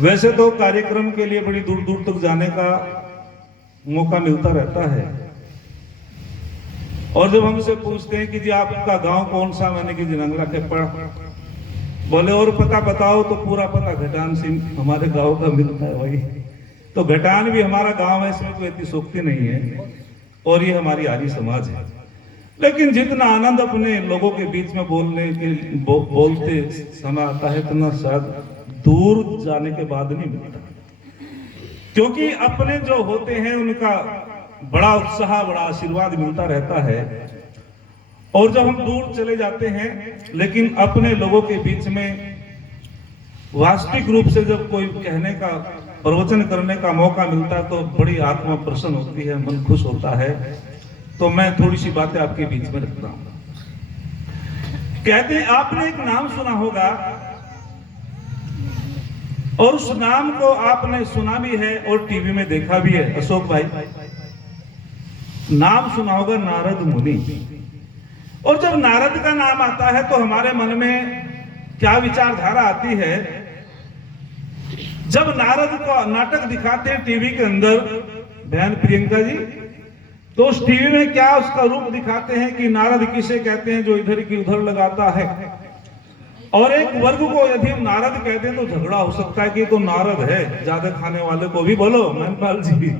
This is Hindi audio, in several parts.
वैसे तो कार्यक्रम के लिए बड़ी दूर दूर तक जाने का मौका मिलता रहता है, और जब हमसे पूछते हैं कि जी आपका गांव कौन सा, मैंने कि जिनंगला के पड़, बोले और पता बताओ, तो पूरा पता घटान सिंह हमारे गांव का मिलता है वही। तो घटान भी हमारा गांव है, इसमें कोई अतिशोक्ति नहीं है, और ये हमारी आर्य समाज है। लेकिन जितना आनंद अपने लोगों के बीच में बोलते समय आता है, इतना शायद दूर जाने के बाद नहीं मिलता, क्योंकि अपने जो होते हैं उनका बड़ा उत्साह, बड़ा आशीर्वाद मिलता रहता है। और जब हम दूर चले जाते हैं, लेकिन अपने लोगों के बीच में वास्तविक रूप से जब कोई कहने का, प्रवचन करने का मौका मिलता है, तो बड़ी आत्मा प्रसन्न होती है, मन खुश होता है। तो मैं थोड़ी सी बातें आपके बीच में रखता हूं। कहते हैं, आपने एक नाम सुना होगा, और उस नाम को आपने सुना भी है और टीवी में देखा भी है। अशोक भाई, नाम सुना होगा नारद मुनि। और जब नारद का नाम आता है तो हमारे मन में क्या विचारधारा आती है? जब नारद का नाटक दिखाते हैं टीवी के अंदर, बहन प्रियंका जी, तो उस टीवी में क्या उसका रूप दिखाते हैं कि नारद किसे कहते हैं जो इधर की उधर लगाता है। और एक वर्ग को यदि नारद कहते हैं तो झगड़ा हो सकता है कि तो नारद है, ज्यादा खाने वाले को भी बोलो महिपाल जी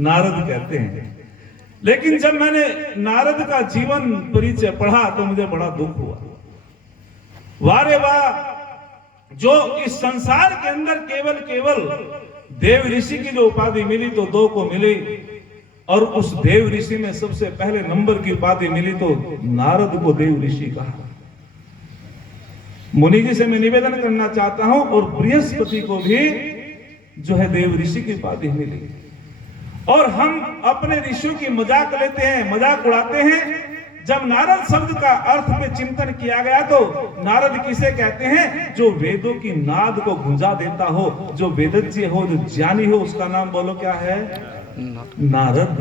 नारद कहते हैं। लेकिन जब मैंने नारद का जीवन परिचय पढ़ा तो मुझे बड़ा दुख हुआ। वारे वाह, जो इस संसार के अंदर केवल देव ऋषि की जो उपाधि मिली तो दो को मिली, और उस देव ऋषि में सबसे पहले नंबर की उपाधि मिली तो नारद को देव ऋषि कहा। मुनि जी से मैं निवेदन करना चाहता हूं, और बृहस्पति को भी जो है देव ऋषि की उपाधि मिली। और हम अपने ऋषियों की मजाक लेते हैं, मजाक उड़ाते हैं। जब नारद शब्द का अर्थ पे चिंतन किया गया तो नारद किसे कहते हैं? जो वेदों की नाद को गुंजा देता हो, जो वेदज्ञ हो, जो ज्ञानी हो, उसका नाम बोलो क्या है? नारद।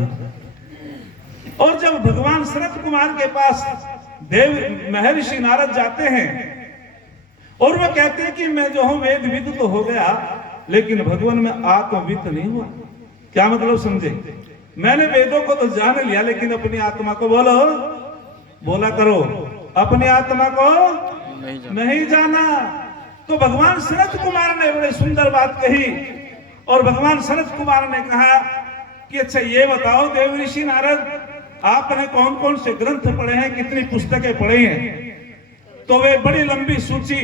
और जब भगवान सनत कुमार के पास देव महर्षि नारद जाते हैं और वह कहते हैं कि मैं जो हूं वेदविद तो हो गया, लेकिन भगवान में आत्मविद नहीं हुआ। क्या मतलब समझे? मैंने वेदों को तो जान लिया, लेकिन अपनी आत्मा को बोला करो, अपनी आत्मा को नहीं जाना। तो भगवान सनत कुमार ने बड़े सुंदर बात कही, और भगवान सनत कुमार ने कहा कि अच्छा ये बताओ देव ऋषि नारद, आपने कौन कौन से ग्रंथ पढ़े हैं, कितनी पुस्तकें पढ़ी हैं? तो वे बड़ी लंबी सूची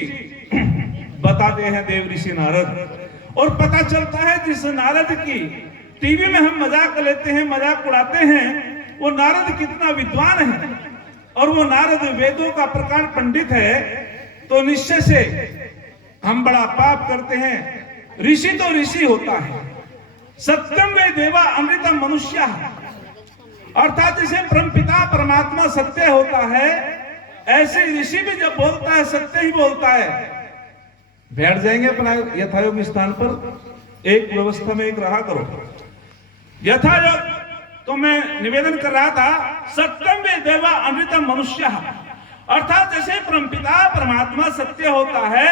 बताते हैं देव ऋषि नारद। और पता चलता है जिस नारद की टीवी में हम मजाक लेते हैं, मजाक उड़ाते हैं, वो नारद कितना विद्वान है, और वो नारद वेदों का प्रकांड पंडित है। तो निश्चय से हम बड़ा पाप करते हैं। ऋषि तो ऋषि होता है, सत्यम वे देवा अमृतम मनुष्य, अर्थात जैसे परमपिता परमात्मा सत्य होता है, ऐसे ऋषि भी जब बोलता है सत्य ही बोलता है। बैठ जाएंगे अपना यथायोग्य स्थान पर, एक व्यवस्था में एक रहा करो यथायोग। तो मैं निवेदन कर रहा था, सत्यम वे देवा अमृतम मनुष्य, अर्थात जैसे परमपिता परमात्मा सत्य होता है,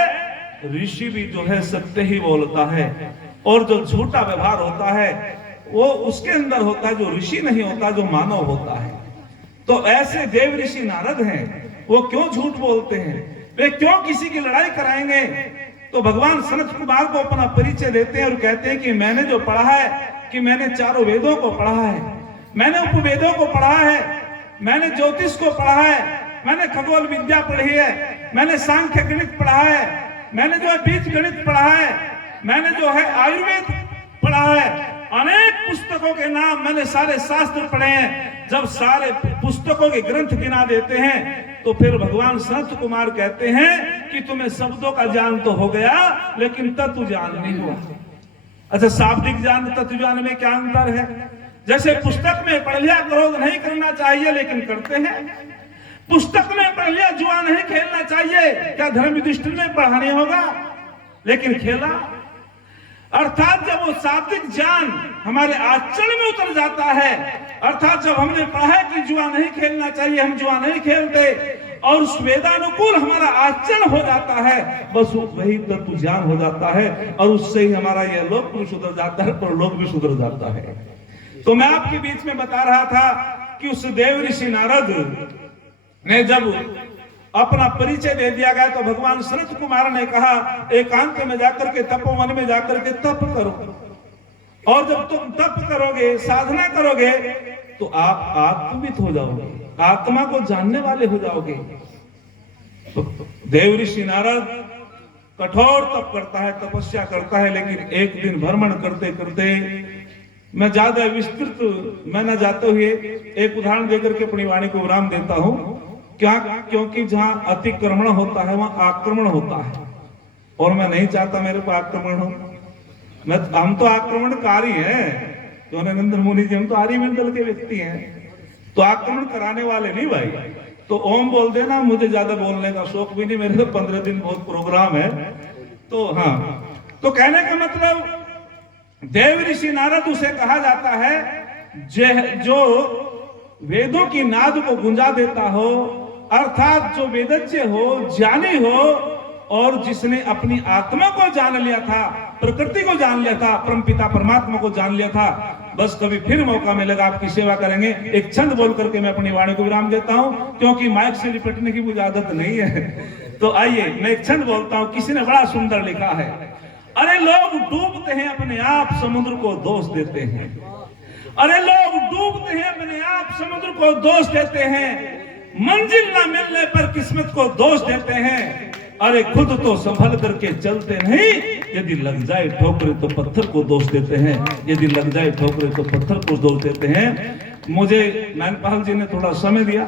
ऋषि भी जो है सत्य ही बोलता है। और जो झूठा व्यवहार होता है वो उसके अंदर होता है, जो ऋषि नहीं होता, जो मानव होता है। तो ऐसे देव ऋषि नारद हैं, वो क्यों झूठ बोलते हैं? वे क्यों किसी की लड़ाई कराएंगे? तो भगवान सनत कुमार को अपना परिचय देते हैं और कहते हैं कि मैंने जो पढ़ा है, कि मैंने चारों वेदों को पढ़ा है, मैंने उपवेदों को पढ़ा है, मैंने ज्योतिष को पढ़ा है, मैंने खगोल विद्या पढ़ी है, मैंने सांख्य गणित पढ़ा है, मैंने जो है बीज गणित पढ़ा है, मैंने जो है आयुर्वेद पढ़ा है, अनेक पुस्तकों के नाम मैंने सारे शास्त्र पढ़े हैं। जब सारे पुस्तकों के ग्रंथ गिना देते हैं तो फिर भगवान सनत कुमार कहते हैं कि तुम्हें शब्दों का ज्ञान तो हो गया, लेकिन तत्व ज्ञान नहीं हुआ। अच्छा, शाब्दिक ज्ञान तत्व ज्ञान में क्या अंतर है? जैसे पुस्तक में पढ़ लिया क्रोध नहीं करना चाहिए, लेकिन करते हैं। पुस्तक में पढ़ लिया जुआ नहीं खेलना चाहिए, क्या धर्म युधिष्ठिर में पढ़ा नहीं होगा, लेकिन खेला। अर्थात जब वो शाब्दिक ज्ञान हमारे आचरण में उतर जाता है, अर्थात जब हमने पढ़ा है कि जुआ नहीं खेलना चाहिए, हम जुआ नहीं खेलते, और उस वेदानुकूल हमारा आचरण हो जाता है, बस वही तत्व ज्ञान हो जाता है और उससे ही हमारा यह लोक भी सुधर जाता है, परलोक भी सुधर जाता है। तो मैं आपके बीच में बता रहा था कि उस देव ऋषि नारद ने जब अपना परिचय दे दिया गया तो भगवान सनत कुमार ने कहा एकांत में जाकर के तपोवन में जाकर के तप करो, और जब तुम तप करोगे, साधना करोगे, तो आप आत्मित हो जाओगे, आत्मा को जानने वाले हो जाओगे। तो देव ऋषि नारद कठोर तप करता है, तपस्या करता है, लेकिन एक दिन भ्रमण करते करते, मैं ज्यादा विस्तृत मैं न जाते हुए एक उदाहरण देकर के अपनी वाणी को विराम देता हूं। क्या? क्योंकि जहां अतिक्रमण होता है वहां आक्रमण होता है, और मैं नहीं चाहता मेरे पर आक्रमण हो। हम तो आक्रमणकारी हैं, तो नरेंद्र मुनि जी हम तो आर्यमंडल के व्यक्ति हैं, तो आक्रमण कराने वाले नहीं भाई। तो ओम बोल देना, मुझे ज्यादा बोलने का शौक भी नहीं, मेरे तो 15 दिन बहुत प्रोग्राम है। तो हाँ, तो कहने का मतलब देव ऋषि नारद उसे कहा जाता है जो वेदों की नाद को गुंजा देता हो, अर्थात जो वेदज्ञ हो, ज्ञानी हो, और जिसने अपनी आत्मा को जान लिया था, प्रकृति को जान लिया था, परमपिता परमात्मा को जान लिया था। बस कभी फिर मौका मिलेगा आपकी सेवा करेंगे। एक छंद बोल करके मैं अपनी वाणी को विराम देता हूं, क्योंकि माइक से लिपटने की मुझे आदत नहीं है। तो आइए मैं एक छंद बोलता हूं, किसी ने बड़ा सुंदर लिखा है। अरे लोग डूबते हैं अपने आप, समुद्र को दोष देते हैं। अरे लोग डूबते हैं अपने आप, समुद्र को दोष देते हैं। मंजिल न मिलने पर किस्मत को दोष देते हैं। अरे खुद तो संभल करके चलते नहीं, यदि लग जाए ठोकरे तो पत्थर को दोष देते हैं। यदि लग जाए ठोकरे तो पत्थर को दोष देते हैं। मुझे नैनपाल जी ने थोड़ा समय दिया,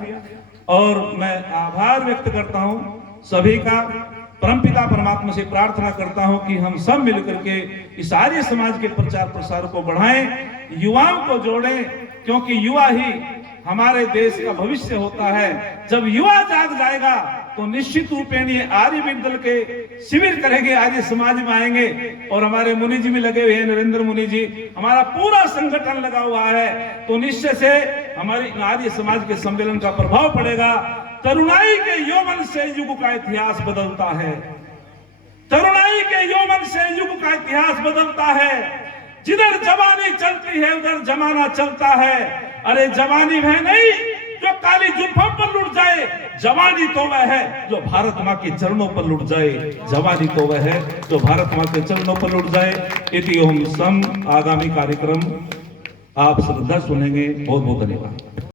और मैं आभार व्यक्त करता हूं सभी का। परमपिता परमात्मा से प्रार्थना करता हूं कि हम सब मिलकर के इस आर्य समाज के प्रचार प्रसार को बढ़ाएं, युवाओं को जोड़ें, क्योंकि युवा ही हमारे देश का भविष्य होता है। जब युवा जाग जाएगा तो निश्चित रूपेण ये आर्य विद्यालय के शिविर करेंगे, आर्य समाज में आएंगे। और हमारे मुनि जी भी लगे हुए हैं, नरेंद्र मुनि जी, हमारा पूरा संगठन लगा हुआ है। तो निश्चय से हमारे आर्य समाज के सम्मेलन का प्रभाव पड़ेगा। तरुणाई के यौवन से युग का इतिहास बदलता है। तरुणाई के यौवन से युग का इतिहास बदलता है। जिधर जवानी चलती है उधर जमाना चलता है। अरे जवानी वह नहीं जो काली जुल्फों पर लुट जाए, जवानी तो वह है जो भारत माँ के चरणों पर लुट जाए। जवानी तो वह है जो भारत माँ के चरणों पर लुट जाए। इति ओम सम। आगामी कार्यक्रम आप श्रद्धा सुनेंगे। बहुत बहुत धन्यवाद।